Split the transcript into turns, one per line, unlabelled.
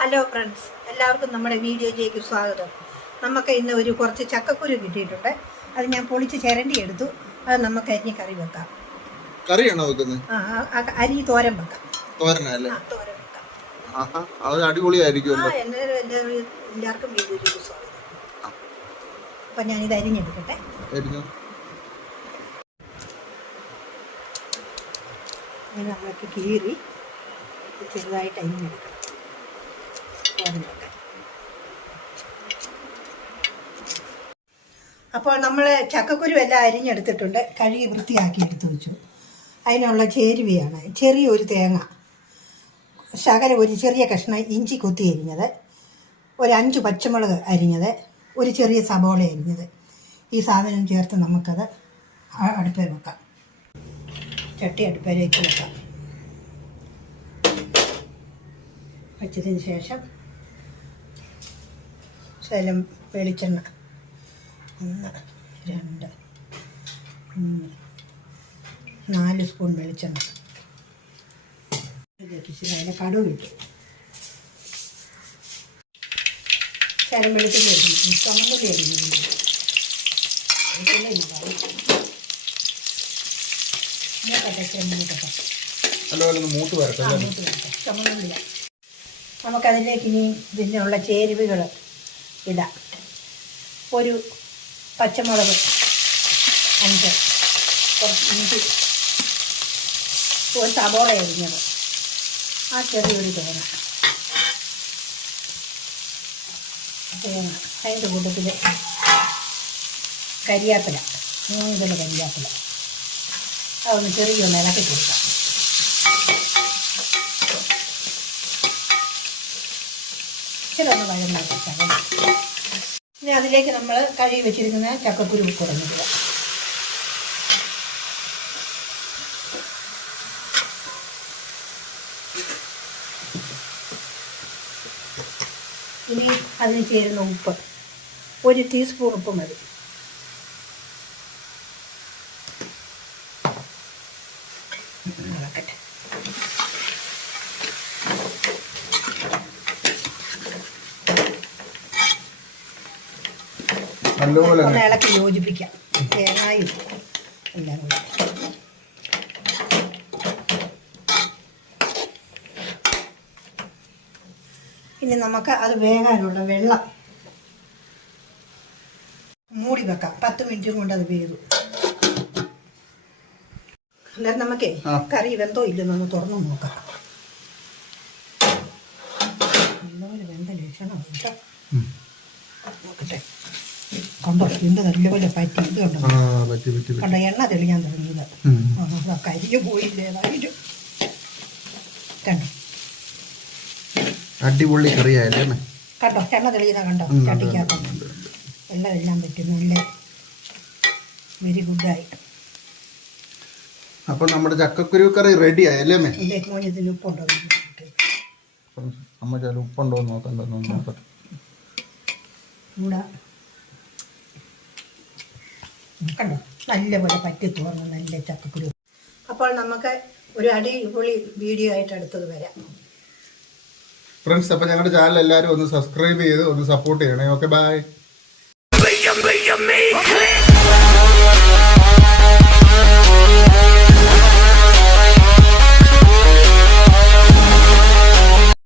Hello friends എല്ലാവർക്കും നമ്മുടെ വീഡിയോയിലേക്ക് സ്വാഗതം. നമുക്ക് ഇന്ന് ഒരു കുറച്ച് ചക്കക്കുരു കിട്ടിയിട്ടുണ്ട്. അത് ഞാൻ പൊളിച്ച് ചിരണ്ടി എടുത്തു. അത് നമുക്ക് അരിഞ്ഞ് കറി വെക്കാം.
കറിയാണോ വെക്കുന്നത്
ആ ആ, അരി തോരൻ വെക്കാം.
തോരനല്ലേ?
ആ തോരൻ വെക്കാം.
ആഹാ അത് അടിപൊളിയായിരിക്കുമല്ലോ.
ആ എല്ലാവരും എല്ലാവരും എല്ലാവർക്കും വീഡിയോയിലേക്ക് സ്വാഗതം. അപ്പം ഞാനിത് അരിഞ്ഞെടുക്കട്ടെ.
ആയിരുന്നു
ഇത് നമ്മൾക്ക് കീറി ചെറുതായിട്ട് അരിഞ്ഞെടുക്കാം. അപ്പോൾ നമ്മൾ ചക്കക്കുരു എല്ലാം അരിഞ്ഞെടുത്തിട്ടുണ്ട്. കഴുകി വൃത്തിയാക്കി എടുത്തു വെച്ചു. അതിനുള്ള ചേരുവയാണ്. ചെറിയൊരു തേങ്ങ. ശകല ഒരു ചെറിയ കഷ്ണം ഇഞ്ചി കൊത്തി അരിഞ്ഞത്. ഒരു അഞ്ച് പച്ചമുളക് അരിഞ്ഞത്. ഒരു ചെറിയ സബോള അരിഞ്ഞത്. ഈ സാധനം ചേർത്ത് നമുക്കത് അടുപ്പേ അടുപ്പിൽ വെക്കാം. ചട്ടി അടുപ്പിലേക്ക് വെക്കാം. വെച്ചതിന് ശേഷം ശകലം വെളിച്ചെണ്ണ. ഒന്ന് രണ്ട് മൂന്ന് നാല് സ്പൂൺ വെളിച്ചെണ്ണ. ഇതിലേക്ക് ഇച്ചിരി അതിന്റെ കടുവ് കിട്ടും ശകലം വെളിച്ചെണ്ണ അരിഞ്ഞു ചുമന്നുള്ളി അരിഞ്ഞു വെളുത്തുള്ളി മൂക്കട്ടെ ഇച്ചിരി മൂക്കട്ടെ
നല്ലപോലെ ഒന്ന് മൂത്ത് വരട്ടെ
ആ,
അല്ലേ?
മൂത്ത് വരട്ടെ. ചുമന്നുള്ളിയാ നമുക്കതിലേക്ക് ഇനി ഇതിനുള്ള ചേരുവകൾ ഇടാം. ഒരു പച്ചമുളക് അഞ്ച്. കുറച്ച് ഇഞ്ചി. ഒരു സബോള അരിഞ്ഞത്. ആ ചെറിയൊരു തേങ്ങ. തേങ്ങ. അതിന്റെ കൂട്ടത്തിൽ കരിയാപ്പില. മൂന്ന് കിലോ കരിയാപ്പില. അതൊന്ന് ചെറിയൊന്ന് ഇളക്കി കൊടുക്കാം. വഴങ്ങാത്ത ശകലം ഇനി അതിലേക്ക് നമ്മൾ കഴുകി വെച്ചിരിക്കുന്ന ചക്കക്കുരു കുറഞ്ഞിടുക ഇനി അതിന് ചേരുന്ന ഉപ്പ്. ഒരു ടീസ്പൂൺ ഉപ്പ് മതി. ഇളക്കട്ടെ
നല്ലപോലെ
ഇളക്കി യോജിപ്പിക്കാം. തേങ്ങായും എല്ലാം കൂടി. ഇനി നമുക്ക് അത് വേകാനുള്ള വെള്ളം മൂടി വെക്കാം. പത്ത് മിനിറ്റും കൊണ്ട് അത് വേകും. അന്നേരം നമുക്കേ. കറി വെന്തോ ഇല്ലെന്ന് ഒന്ന് തുറന്നു നോക്കാം. നല്ലപോലെ വെന്ത ലക്ഷണം നോക്കട്ടെ. കണ്ടോ ഇതിന്റെ നല്ലപോലെ പറ്റി ഇത് കണ്ടോ കണ്ടോ എണ്ണ തെളിയാൻ തുടങ്ങിയത്. ആ, കരിഞ്ഞു പോയില്ലേ ഏതായാലും കണ്ടോ
അടിപൊളി കറിയായല്ലേ
കണ്ടോ എണ്ണ തെളിയുന്ന കണ്ടോ ചട്ടിക്കകത്ത്. എല്ലാം എല്ലാം പറ്റും നല്ല വെരി ഗുഡായി
അപ്പൊ നമ്മുടെ ചക്കക്കുരു കറി റെഡി ആയല്ലേ അമ്മേ
എന്റെ ഉപ്പുണ്ടോ
അമ്മ ചില ഉപ്പുണ്ടോ നോക്കണ്ടോ നോക്കട്ടെ
കണ്ടോ? നല്ലപോലെ പറ്റി തുറന്ന് നല്ല ചക്കക്കുരു. അപ്പോൾ നമുക്ക് ഒരു അടിപൊളി വീഡിയോ ആയിട്ട് അടുത്തത് വരാം.
ഫ്രണ്ട്സ് അപ്പൊ ഞങ്ങളുടെ ചാനൽ എല്ലാവരും ഒന്ന് സബ്സ്ക്രൈബ് ചെയ്ത് ഒന്ന് സപ്പോർട്ട് ചെയ്യണേ. Okay bye